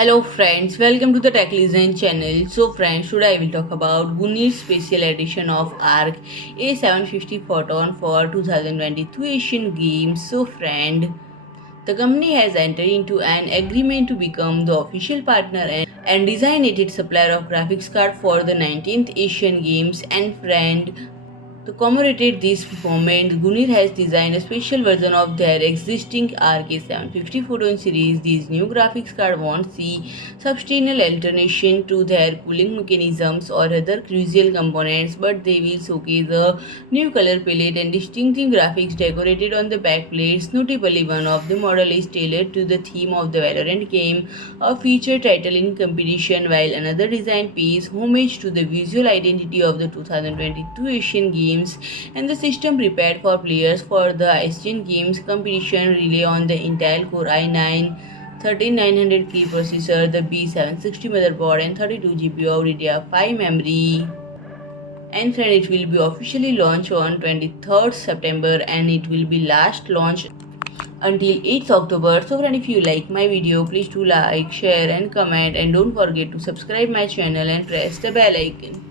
Hello friends, welcome to the Tech Listen channel. So friends, today I will talk about Gunnir's special edition of Arc A750 Photon for 2022 Asian Games. So friend, the company has entered into an agreement to become the official partner and designated supplier of graphics card for the 19th Asian Games. And friend, to commemorate this moment, Gunnir has designed a special version of their existing Arc A750 Photon series. These new graphics cards won't see substantial alternation to their cooling mechanisms or other crucial components, but they will showcase a new color palette and distinctive graphics decorated on the backplates. Notably, one of the models is tailored to the theme of the Valorant game, a feature title in competition, while another design pays homage to the visual identity of the 2022 Asian Games. And the system prepared for players for the Asian Games competition rely on the Intel Core i9 13900K processor, the B760 motherboard, and 32 GB of DDR5 memory. And friend, it will be officially launched on 23rd September and it will be last launched until 8th October. So friend, if you like my video, please do like, share and comment, and don't forget to subscribe my channel and press the bell icon.